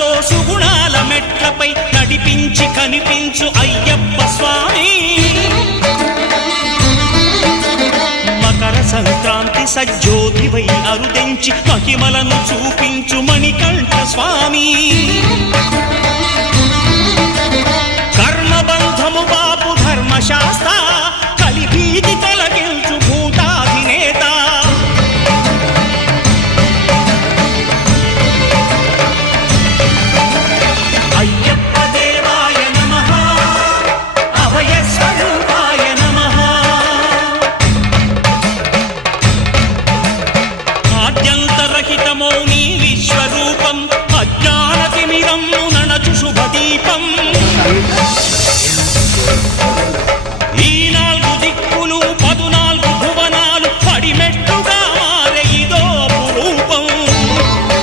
సుఖాలతో సుగుణాల మెట్లపై నడిపించి కనిపించు అయ్యప్ప స్వామి. మకర సంక్రాంతి సజ్జోతివై అరుదెంచి మహిమలను చూపించు మణికంఠ స్వామి. కర్మబంధము బాపు ధర్మశాస్త్ర కలిభీతి తొలగించు భూతాధినేత. అయ్యప్ప దేవాయ నమః, అభయ స్వరూపాయ నమః. ఆద్యంతరహితమో నీ విశ్వరూపం, అజ్ఞానతిమిరం నణచు శుభదీపం.